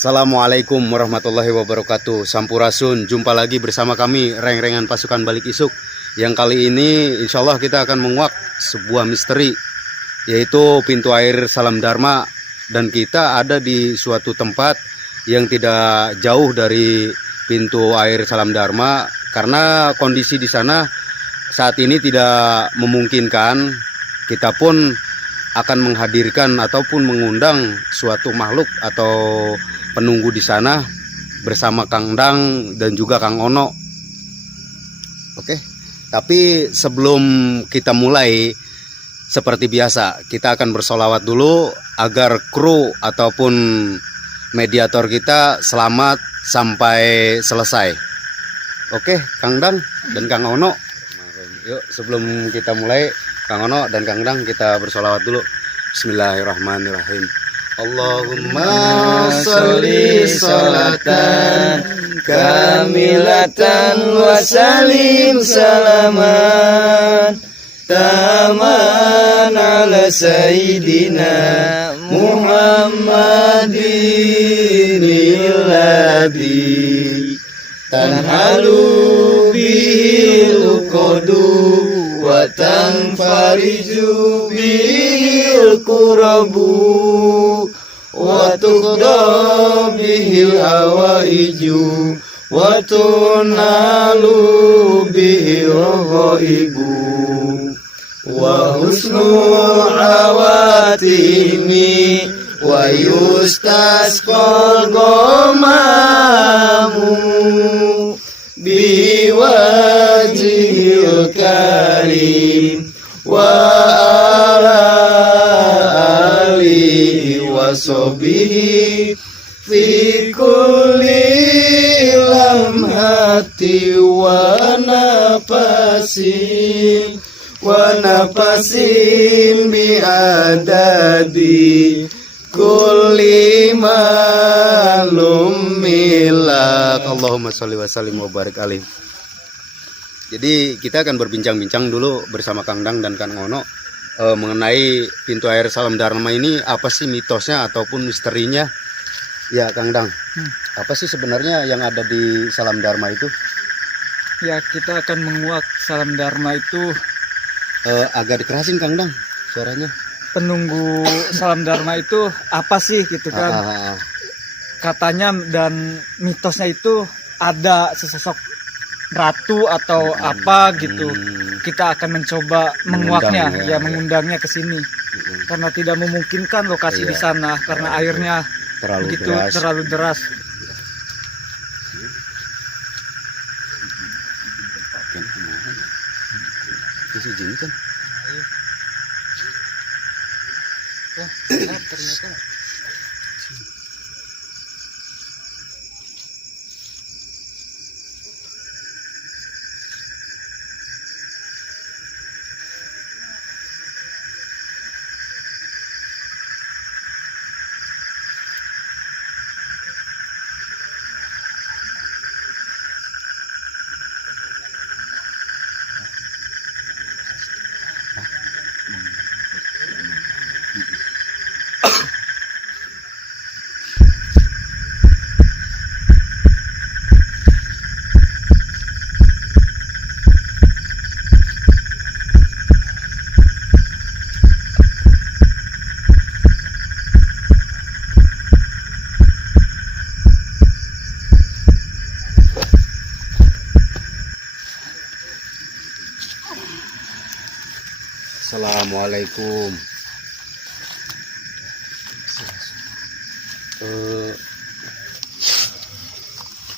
Assalamualaikum warahmatullahi wabarakatuh. Sampurasun, jumpa lagi bersama kami Reng-Rengan Pasukan Balik Isuk. Yang kali ini insya Allah kita akan menguak sebuah misteri, yaitu pintu air Salam Dharma. Dan kita ada di suatu tempat yang tidak jauh dari pintu air Salam Dharma, karena kondisi di sana saat ini tidak memungkinkan. Kita pun akan menghadirkan ataupun mengundang suatu makhluk atau penunggu di sana bersama Kang Dang dan juga Kang Ono. Oke, tapi sebelum kita mulai, seperti biasa kita akan bersolawat dulu agar kru ataupun mediator kita selamat sampai selesai. Oke, Kang Dang dan Kang Ono, yuk sebelum kita mulai, Kang Ono dan Kang Dang kita bersolawat dulu. Bismillahirrahmanirrahim. Allahumma sholli sholatan kamilatan wa salim salaman taman ala sayyidina Muhammadin illadhi tanhalu bihil uqadu wa tanfariju bihil kurabu wa tuqda bihil hawaiju wa tunalu bihil ghaibu wa husnul awatimi wa yustasqal ghamamu biwajhil karim wa ala alihi wa sahbihi fi kulli lamhati wa nafasin bi adadi kulli malum milak. Allahumma sholli wa sallim wa barik alaih. Jadi kita akan berbincang-bincang dulu bersama Kang Dang dan Kang Ono mengenai pintu air Salam Dharma ini. Apa sih mitosnya ataupun misterinya? Ya Kang Dang, apa sih sebenarnya yang ada di Salam Dharma itu? Ya, kita akan menguak Salam Dharma itu. Agak dikerasin Kang Dang suaranya. Penunggu Salam Dharma itu apa sih gitu kan? Katanya dan mitosnya itu ada sesosok ratu atau apa gitu. Kita akan mencoba menguaknya, mengundangnya ke sini. Karena tidak memungkinkan lokasi di sana karena airnya terlalu deras. Ternyata Assalamualaikum.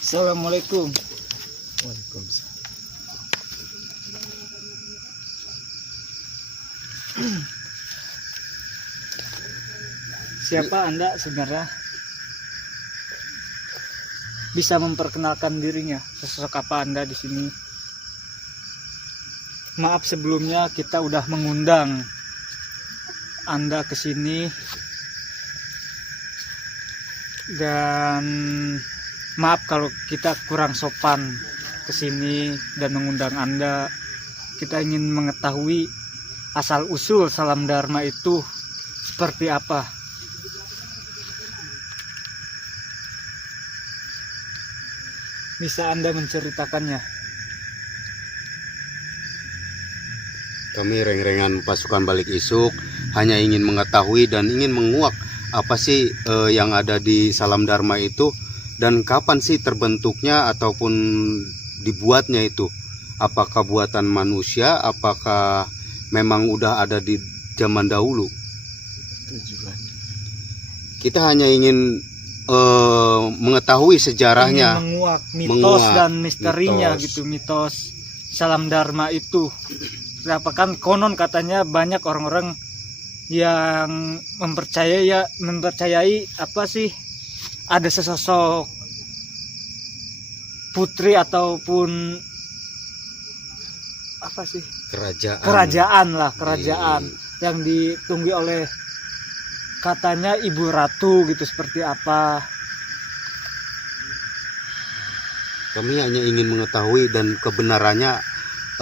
Assalamualaikum. Waalaikumsalam. Siapa Anda sebenarnya? Bisa memperkenalkan dirinya, sosok apa Anda di sini? Maaf sebelumnya kita udah mengundang Anda ke sini dan maaf kalau kita kurang sopan ke sini dan mengundang Anda. Kita ingin mengetahui asal usul salam dharma itu seperti apa. Bisa Anda menceritakannya? Kami reng-rengan pasukan Balik Isuk hanya ingin mengetahui dan ingin menguak apa sih yang ada di salam dharma itu, dan kapan sih terbentuknya ataupun dibuatnya itu. Apakah buatan manusia, apakah memang udah ada di zaman dahulu. Tujuannya Kita hanya ingin mengetahui sejarahnya, ingin menguak dan misterinya mitos. gitu, mitos salam dharma itu. Kenapa kan konon katanya banyak orang-orang yang mempercayai apa sih, ada sesosok putri ataupun apa sih, kerajaan yang ditunggu oleh katanya ibu ratu gitu, seperti apa. Kami hanya ingin mengetahui dan kebenarannya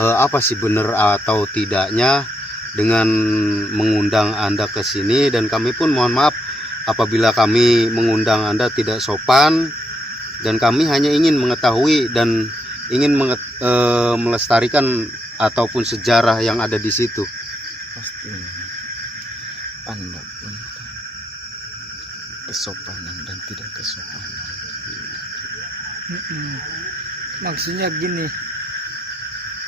apa sih, benar atau tidaknya dengan mengundang Anda ke sini. Dan kami pun mohon maaf apabila kami mengundang Anda tidak sopan, dan kami hanya ingin mengetahui dan ingin melestarikan ataupun sejarah yang ada di situ. Pasti Anda pun kesopanan dan tidak kesopanan. Maksudnya gini,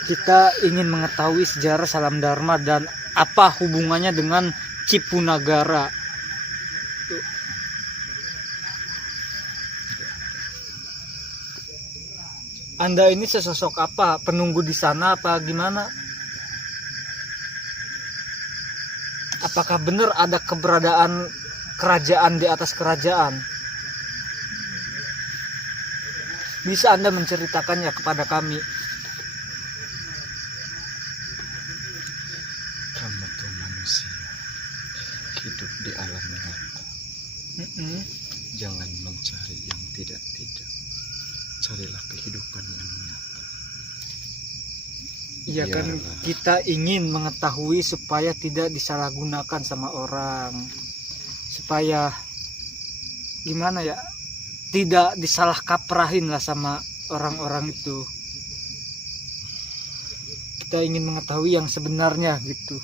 kita ingin mengetahui sejarah salam dharma dan apa hubungannya dengan Cipunagara. Anda ini sesosok apa? Penunggu di sana apa gimana? Apakah benar ada keberadaan kerajaan di atas kerajaan? Bisa Anda menceritakannya kepada kami? Kamu tuh manusia hidup di alam nyata. Jangan mencari yang tidak-tidak. Carilah kehidupan yang nyata. Iya kan, kita ingin mengetahui supaya tidak disalahgunakan sama orang, supaya gimana ya, tidak disalah kaprahin lah sama orang-orang itu. Kita ingin mengetahui yang sebenarnya gitu.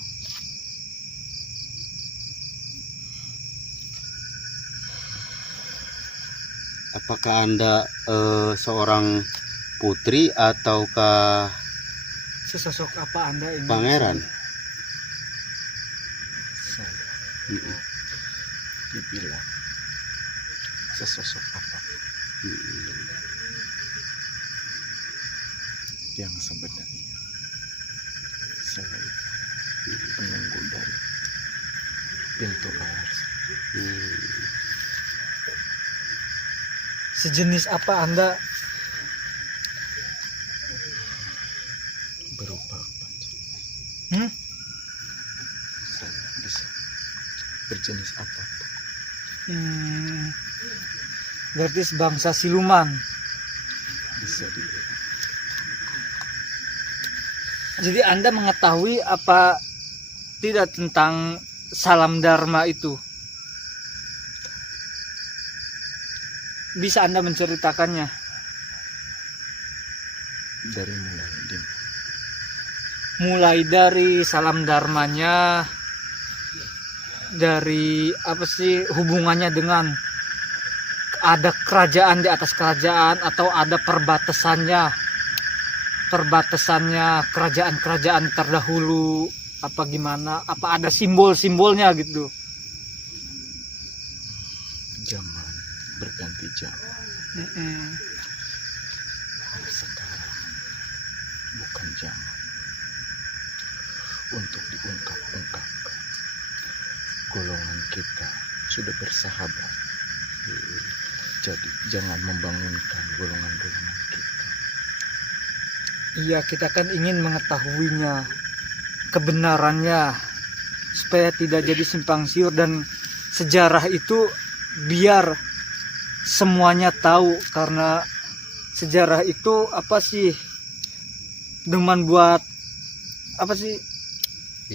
Apakah Anda seorang putri ataukah Sesosok apa Anda ini? pangeran? Saya dibilang sesosok apapun. Yang sebenarnya saya penunggu dari pintu air. Sejenis apa Anda? Berupa apa? Saya bisa berjenis apapun. Berarti sebangsa siluman. Bisa dibilang. Jadi Anda mengetahui apa tidak tentang salam dharma itu? Bisa Anda menceritakannya? Dari Mulai dari salam dharmanya, dari apa sih hubungannya dengan ada kerajaan di atas kerajaan, atau ada perbatasannya kerajaan-kerajaan terdahulu, apa gimana, apa ada simbol-simbolnya gitu. Zaman berganti zaman. Sekarang bukan zaman untuk diungkap-ungkapkan. Golongan kita sudah bersahabat. Jadi jangan membangunkan golongan-golongan kita. Iya, kita kan ingin mengetahuinya, kebenarannya, supaya tidak jadi simpang siur, dan sejarah itu biar semuanya tahu, karena sejarah itu apa sih, cuman buat apa sih,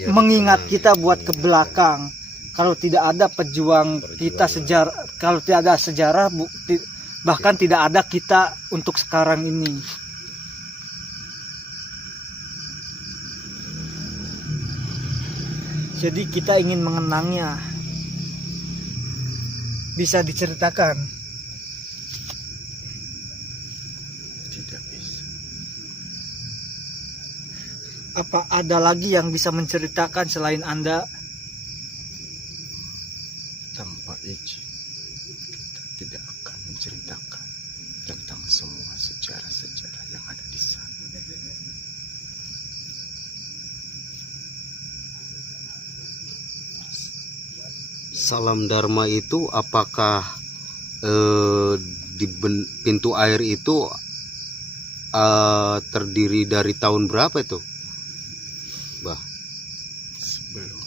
mengingat kita buat ke belakang. Kalau tidak ada pejuang kita sejarah, kalau tidak ada sejarah, bahkan tidak ada kita untuk sekarang ini. Jadi kita ingin mengenangnya. Bisa diceritakan? Tidak bisa. Apa ada lagi yang bisa menceritakan selain Anda? Tanpa izin, kita tidak akan menceritakan tentang semua sejarah-sejarah yang ada di sana. Salam Dharma itu apakah di pintu air itu terdiri dari tahun berapa itu, Bah? Sebelum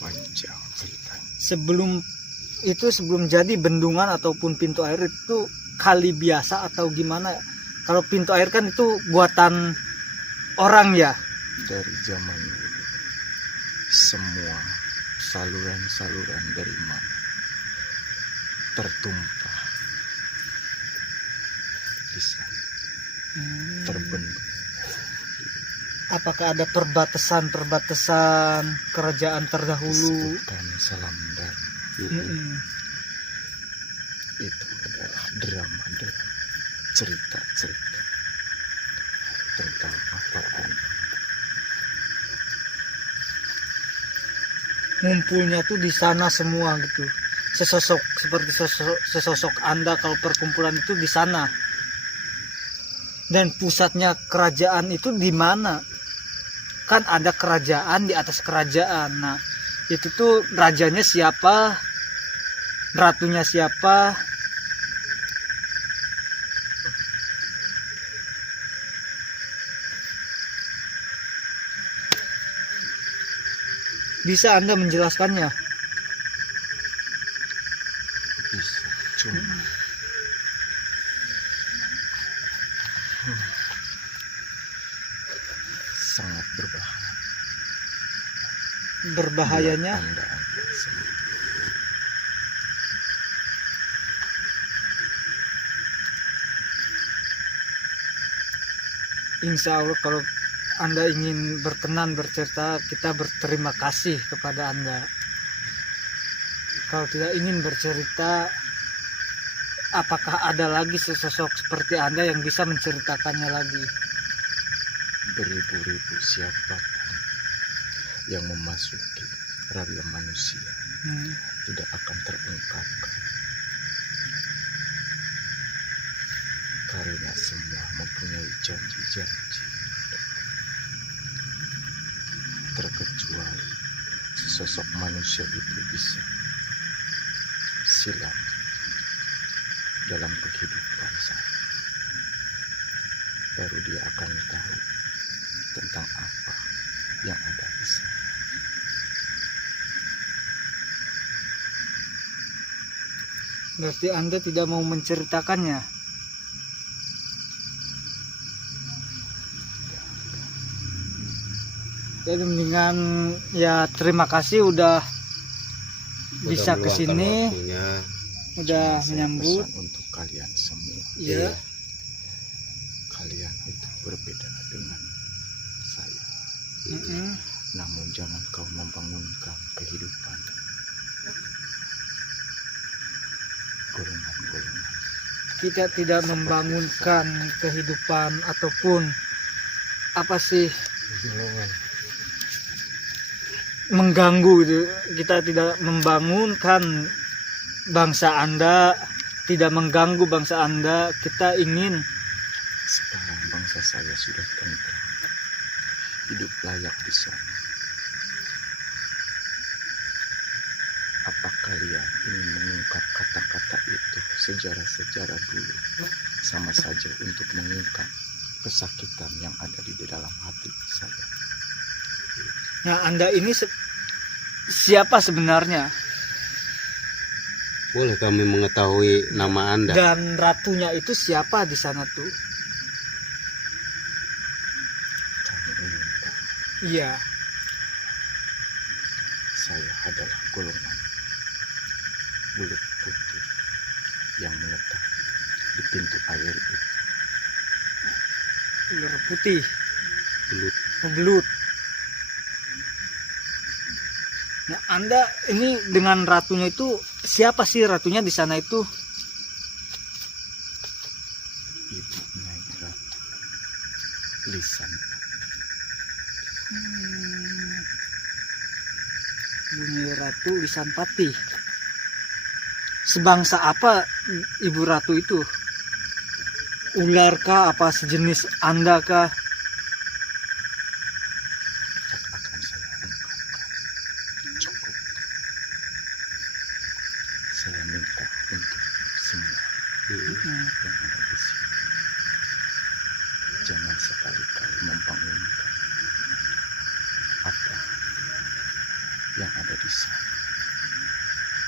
panjang ceritanya. Sebelum jadi bendungan ataupun pintu air itu kali biasa atau gimana? Kalau pintu air kan itu buatan orang ya. Dari zaman dulu, semua saluran-saluran dari mana tertumpah di sana, terbendung. Apakah ada perbatasan kerajaan terdahulu? Disebutkan salam Dharma. Itu adalah drama-drama, cerita-cerita tentang apapun. Ngumpulnya tuh di sana semua gitu. Sesosok seperti sesosok Anda kalau perkumpulan itu di sana. Dan pusatnya kerajaan itu di mana? Kan ada kerajaan di atas kerajaan. Nah, itu tuh rajanya siapa? Ratunya siapa? Bisa Anda menjelaskannya? Bisa, cuma sangat berbahaya. Berbahayanya? Buat Anda semua. Insya Allah kalau Anda ingin berkenan bercerita, kita berterima kasih kepada Anda. Kalau tidak ingin bercerita, apakah ada lagi sesosok seperti Anda yang bisa menceritakannya lagi? Beribu-ribu siapapun yang memasuki raga manusia tidak akan terungkapkan, karena semua mempunyai janji-janji, terkecuali sesosok manusia itu bisa silam dalam kehidupan saya, baru dia akan tahu tentang apa yang ada di sana. Berarti Anda tidak mau menceritakannya? Jadi mendingan ya, terima kasih udah bisa ke sini, udah Saya menyambut. pesan untuk kalian semua, Iya. kalian itu berbeda dengan saya. Namun jangan kau membangunkan kehidupan golongan-golongan kita tidak membangunkan kehidupan ataupun apa sih mengganggu gitu. Kita tidak membangunkan bangsa Anda, tidak mengganggu bangsa Anda. Kita ingin Sekarang bangsa saya sudah tentram, hidup layak di sana. Apa kalian ingin mengungkap kata-kata itu, sejarah-sejarah dulu, sama saja untuk mengungkap kesakitan yang ada di dalam hati saya. nah Anda ini siapa sebenarnya Boleh kami mengetahui nama Anda? dan ratunya itu siapa di sana tuh? Kami ingin tahu, Iya. saya adalah golongan bulut putih yang menetap di pintu air itu. Ular putih, Belut. belut. Nah, Anda ini dengan ratunya itu siapa sih ratunya di sana itu? Ibu Nyai Ratu Lisan. Bunyi Ratu Lisanpati. Sebangsa apa Ibu Ratu itu? Ular kah? Apa sejenis Anda kah? Tak akan saya ungkapkan. Cukup. Saya minta untuk semua yang ada di sini, jangan sekali-kali membangunkan apa yang ada di sana.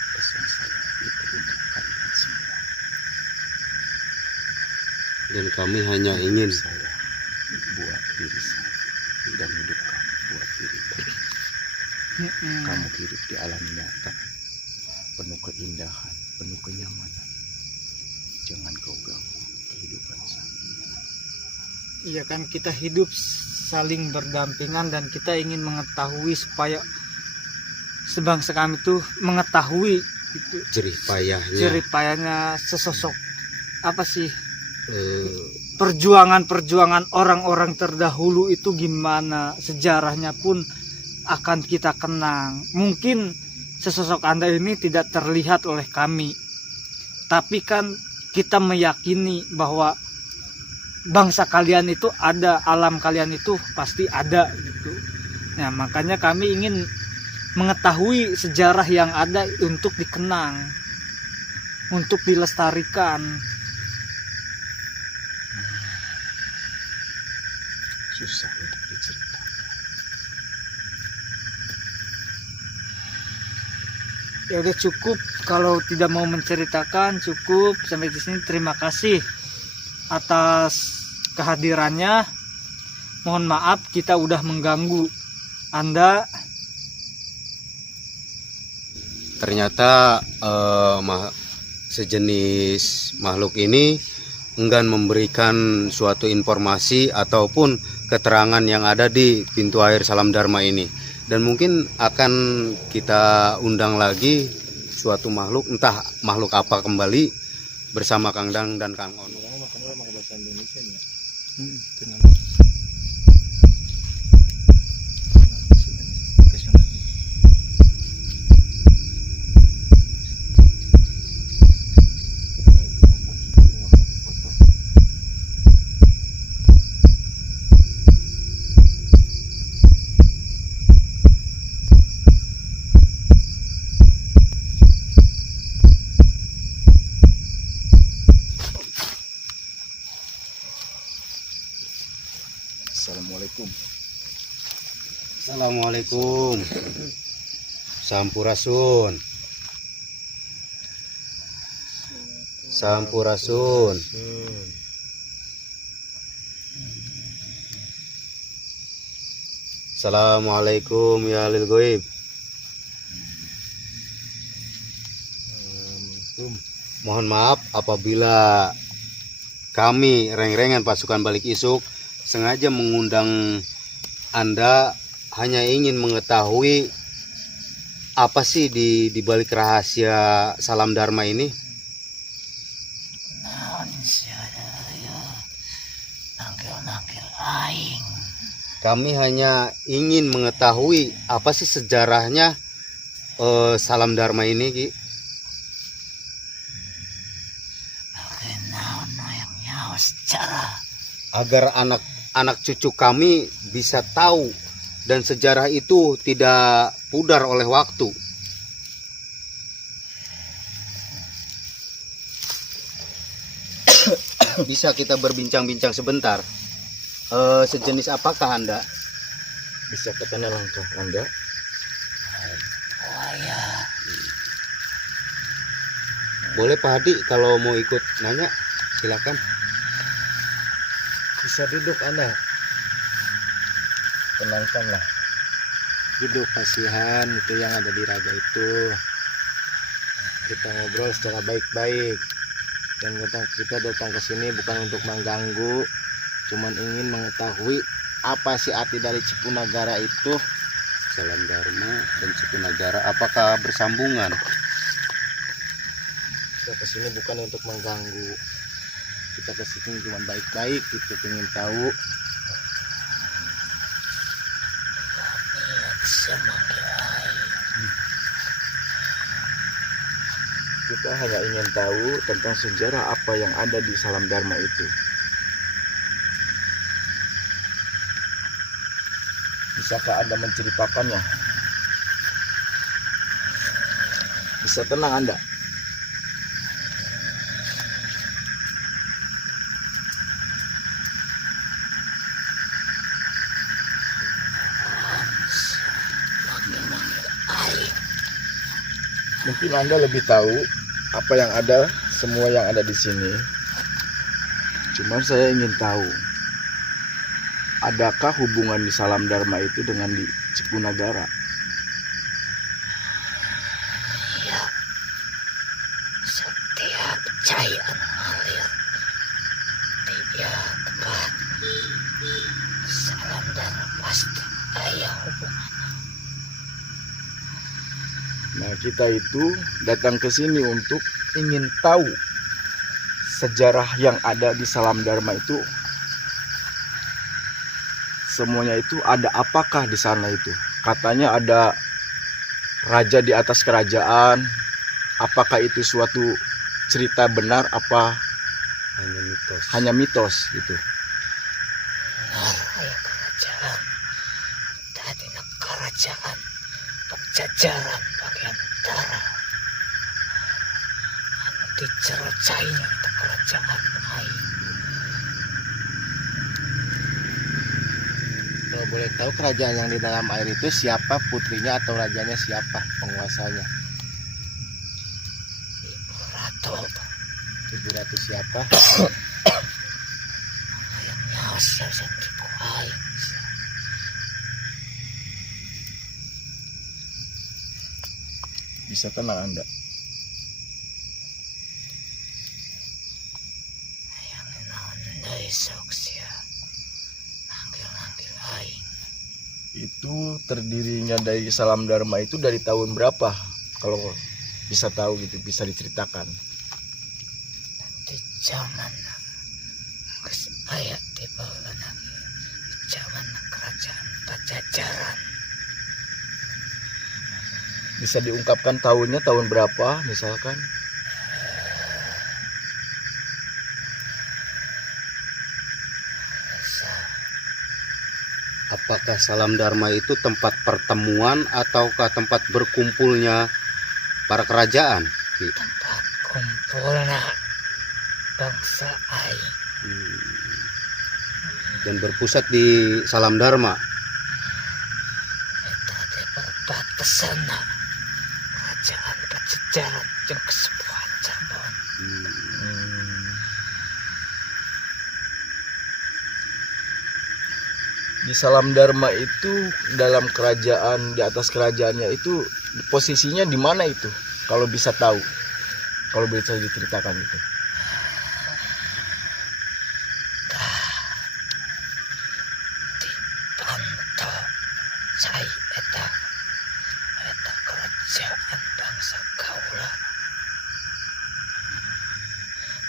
Pesan saya itu untuk kalian semua. Dan kami hanya ingin Saya buat diri saya dan hidup kamu buat diri kamu. Kamu hidup di alam nyata, penuh keindahan, penuh kenyamanan. Jangan kau ganggu kehidupan saya. Iya kan, kita hidup saling berdampingan dan kita ingin mengetahui supaya sebangsa kami tuh mengetahui itu jerih payahnya, jerih payahnya sesosok apa sih eh, perjuangan-perjuangan orang-orang terdahulu itu gimana, sejarahnya pun akan kita kenang. Mungkin sesosok Anda ini tidak terlihat oleh kami, tapi kan kita meyakini bahwa bangsa kalian itu ada, alam kalian itu pasti ada gitu. Nah, makanya kami ingin mengetahui sejarah yang ada untuk dikenang, untuk dilestarikan. Susah untuk diceritakan. Ya udah cukup, kalau tidak mau menceritakan cukup sampai di sini. Terima kasih atas kehadirannya. Mohon maaf kita udah mengganggu Anda. ternyata sejenis makhluk ini enggan memberikan suatu informasi ataupun keterangan yang ada di pintu air Salam Dharma ini. Dan mungkin akan kita undang lagi suatu makhluk, entah makhluk apa kembali, bersama Kang Dang dan Kang Ono. Assalamualaikum. Assalamualaikum. Sampurasun. Sampurasun. Assalamualaikum ya lil goib. Mohon maaf apabila kami reng-rengan pasukan Balik Isuk sengaja mengundang Anda, hanya ingin mengetahui apa sih di balik rahasia Salam Dharma ini. aing. Kami hanya ingin mengetahui apa sih sejarahnya Salam Dharma ini, Ki. Naon yang nyawa sejarah. Agar anak-anak cucu kami bisa tahu dan sejarah itu tidak pudar oleh waktu. Bisa kita berbincang-bincang sebentar. Sejenis apakah Anda? Bisa ketanya langkah Anda? Boleh Pak Hadi kalau mau ikut nanya, silakan. Bisa duduk Anda. Tenangkanlah. Duduk, kasihan itu yang ada di raga itu. Kita ngobrol secara baik-baik. Dan kita datang ke sini bukan untuk mengganggu, cuman ingin mengetahui apa sih arti dari Cipunagara itu. Salam Dharma dan Cipunagara apakah bersambungan? Kita ke sini bukan untuk mengganggu. Kita ke sini cuma baik-baik, kita ingin tahu. Kita hanya ingin tahu tentang sejarah apa yang ada di Salam Dharma itu. Bisakah Anda menceritakannya? Bisa tenang Anda. Mungkin Anda lebih tahu apa yang ada, semua yang ada di sini. Cuman saya ingin tahu, adakah hubungan di Salam Dharma itu dengan di Cipunagara? Ya, setiap cairan mengalir tidak tempat Salam Dharma pasti ada hubungan. Nah, kita itu datang ke sini untuk ingin tahu sejarah yang ada di Salam Dharma itu. Semuanya itu ada apakah di sana itu? Katanya ada raja di atas kerajaan. Apakah itu suatu cerita benar apa Hanya mitos. hanya mitos gitu? Raya kerajaan tadi kerajaan Pajajaran bagian utara anu dicerocain ke kerajaan lain. Kalau boleh tahu kerajaan yang di dalam air itu siapa putrinya atau rajanya, siapa penguasanya? Ibu Ratu Ibu Ratu siapa? yang nyawas yang dibuai. Bisa tenang Anda. Yang naon dari soksia manggil aing. Itu terdirinya dari Salam Dharma itu dari tahun berapa? Kalau bisa tahu gitu, bisa diceritakan. Di zaman geus aya di bawah di zaman kerajaan Pajajaran. Bisa diungkapkan tahunnya tahun berapa misalkan? Apakah Salam Dharma itu tempat pertemuan ataukah tempat berkumpulnya para kerajaan, Ki? Tempat kumpulna bangsa aing. Dan berpusat di Salam Dharma. Eta teh perbatasanna kerajaan Pajajaran jeung Kesepuhan Cirebon. Di Salam Dharma itu dalam kerajaan, di atas kerajaannya itu posisinya di mana itu? Kalau bisa tahu, kalau bisa diceritakan itu. Di Panto Cai eta kerajaan bangsa Kaula.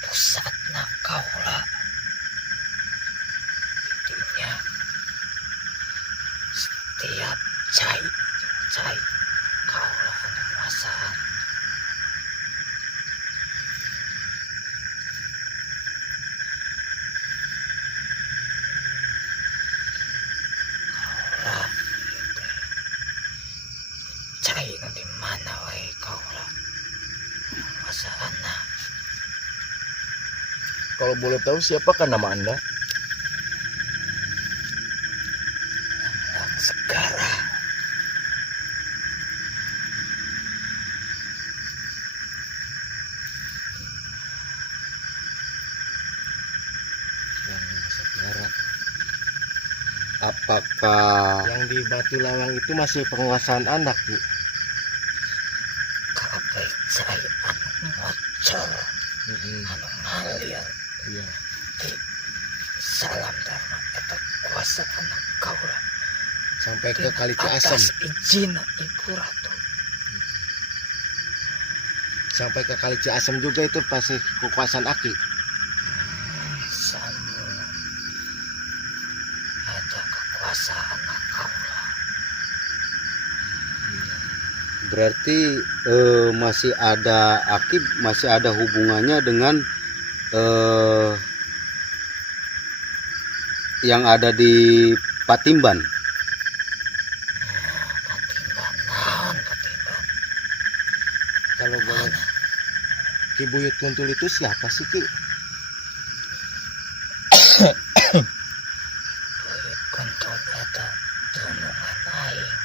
Pusatna Kaula. Dinya setiap cai kaulah kekuasaan. Kaulah gitu. Cai di mana wae kaulah kekuasaan. Kalau boleh tahu siapakah nama Anda? Nang Segara. Yang Segara. Apakah Yang di Batu Lawang itu masih penguasaan Anda, Bu? Kabeh cai anu ngocor, anu ngalir. Iya. Di Salam Dharma eta kuasa anak kaulah. Sampai ke Kali Atas Ciasem. izin Ibu Ratu. Sampai ke Kali Ciasem juga itu pasti kekuasaan Aki. Samu ada kekuasaan kaulah. berarti masih ada akib, masih ada hubungannya dengan yang ada di Patimban? Patimban naon Patimban? Kalau boleh, Ki Buyut Kuntul itu siapa sih, Ki? Buyut Kuntul eta tulungan aing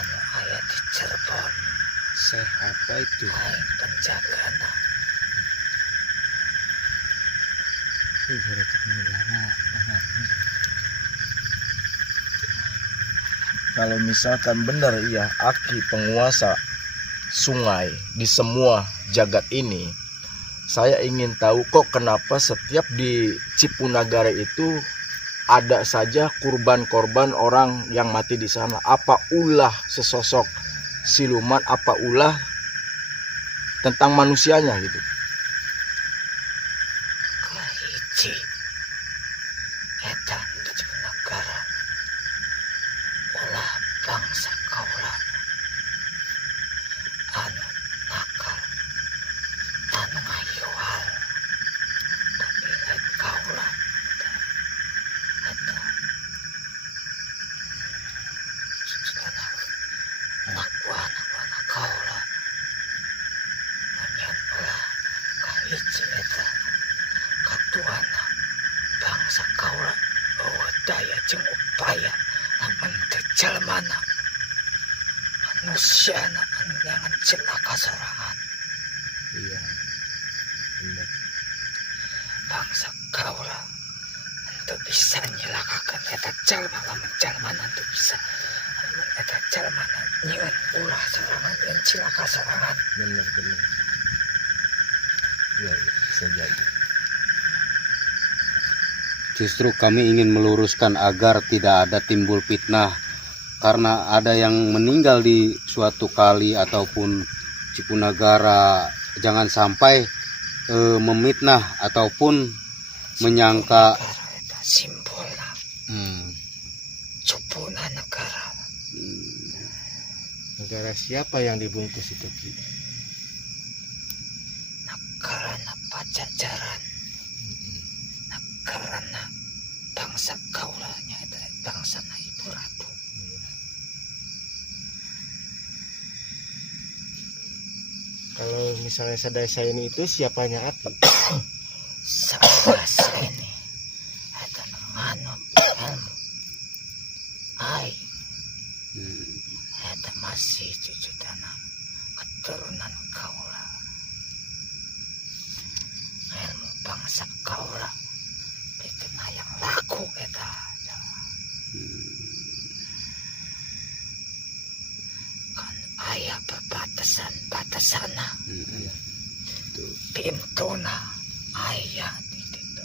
anu aya di Cirebon. Syekh apa itu? Aing penjagana. Kalau misalkan benar iya Aki penguasa sungai di semua jagat ini, saya ingin tahu kok kenapa setiap di Cipunagara itu ada saja kurban-korban orang yang mati di sana. Apa ulah sesosok siluman, apa ulah tentang manusianya gitu. Kahiji eta di Cipunagara ulah bangsa kaulah anu nakal, anu ngayual, tapi lain kaulah eta anak buah kaulah ngan ulah kahiji eta katuana bangsa kaulah bahwa daya jeung upaya lamun teu jalmana manusiana anu jangan celaka sorangan. Iya, benar. Bangsa kaulah untuk bisa nyelakakan eta jalma lamun jalmana teu bisa, lamun eta jalmana nyieun ulah sorangan nyieun cilaka sorangan. Benar. Iya, bisa jadi. Justru kami ingin meluruskan agar tidak ada timbul fitnah, karena ada yang meninggal di suatu kali ataupun Cipunagara. Jangan sampai memfitnah ataupun menyangka Eta simbolna cupuna negara. Negara siapa yang dibungkus itu, Ki? Negarana Pajajaran, negarana bangsa kaulanya eta bangsa Ibu Ratu. Kalau misalnya Sadaya ini itu siapanya Aki? Sabasa ini eta nganut ilmu ai eta masih cucutana keturunan kaula, ilmu bangsa kaula bikin hayang laku eta. Kan aya perbatasan-batasana, pintuna aya di ditu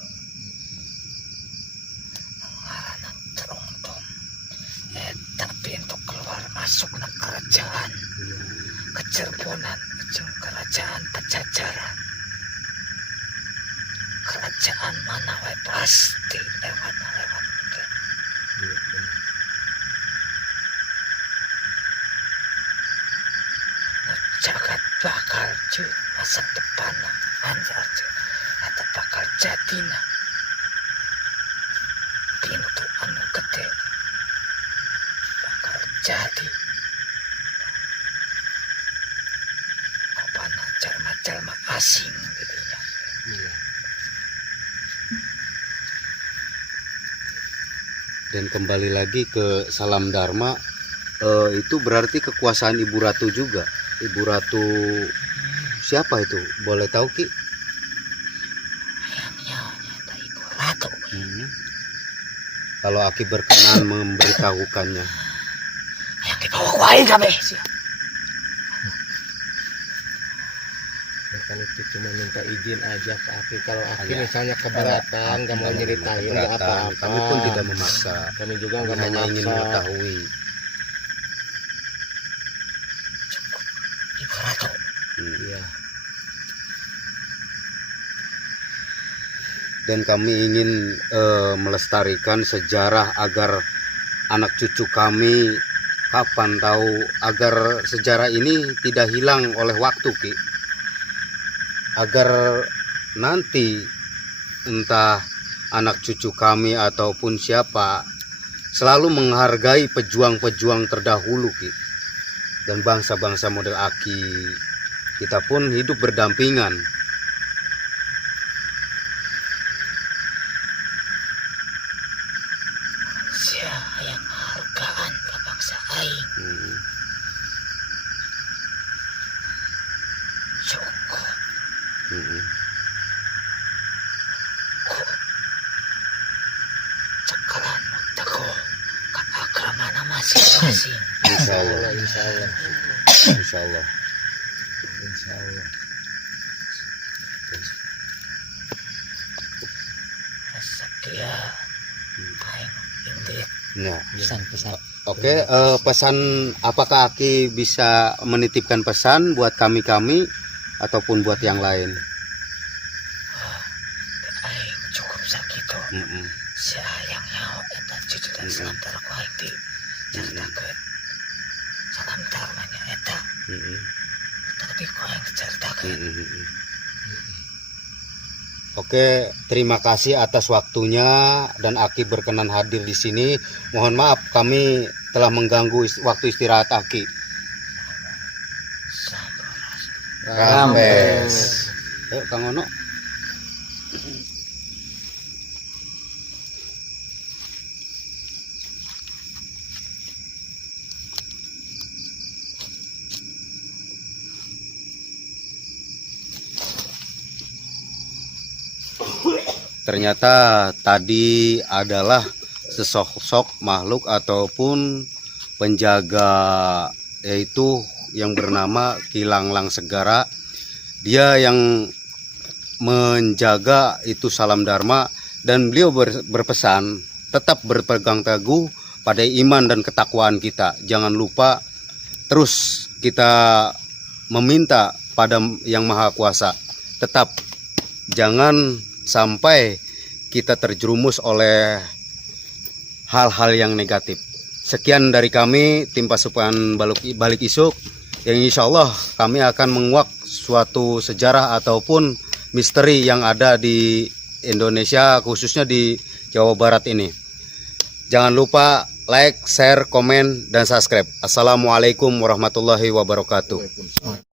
ngaranna Trongtong. Eta pintu keluar masuk na kerajaan Kecerbonan jeung kerajaan Pajajaran. Kerajaan mana wae pasti lewat. bakal cu masa depan anjar cu eta bakal jadina pintu anu gede bakal jadi opana jalma-jalma asing gitu nya. Dan kembali lagi ke Salam Dharma, itu berarti kekuasaan Ibu Ratu juga. Ibu Ratu siapa itu? Boleh tahu Ki? Ayamnya eta Ibu Ratu. Kalau Aki berkenan memberitahukannya. Yang dibawa ku aing kabeh sia. Kan itu cuma minta izin aja ke Aki. Kalau Aki Hanya- misalnya keberatan, nggak mau nyeritain, nggak Keberatan. apa-apa. Kami pun tidak memaksa. Kami juga nggak Kami hanya ingin memaksa. mengetahui. Ibu Ratu. Iya. Dan kami ingin melestarikan sejarah agar anak cucu kami kapan tahu, agar sejarah ini tidak hilang oleh waktu Ki. Agar nanti entah anak cucu kami ataupun siapa selalu menghargai pejuang-pejuang terdahulu Ki. Dan bangsa-bangsa model Aki, kita pun hidup berdampingan. Sia yang hargaan ka bangsa aing. Cukup ku cekalan teguh ka agramana masing-masing. Insya Allah, Insya Allah. insya Allah. Insya Allah. Sakia aing indit Nah, pesan-pesan. oke, pesan apakah Aki bisa menitipkan pesan buat kami ataupun buat yang lain? Aing cukup sakitu. Sia yang nyawa eta cucu dan salam dharma ku aing di caritakeun. Salam dharmanya eta tadi ku aing caritakeun. Oke, terima kasih atas waktunya dan Aki berkenan hadir di sini. Mohon maaf kami telah mengganggu waktu istirahat Aki. Rambes. Yuk Kang Ono. Ternyata tadi adalah sesosok makhluk ataupun penjaga, yaitu yang bernama Ki Langlang Segara. Dia yang menjaga itu Salam Dharma, dan beliau berpesan tetap berpegang teguh pada iman dan ketakwaan kita. Jangan lupa terus kita meminta pada Yang Maha Kuasa. Tetap jangan sampai kita terjerumus oleh hal-hal yang negatif. Sekian dari kami, tim pasukan Balik Isuk, yang insya Allah kami akan menguak suatu sejarah ataupun misteri yang ada di Indonesia, khususnya di Jawa Barat ini. Jangan lupa like, share, komen, dan subscribe. Assalamualaikum warahmatullahi wabarakatuh.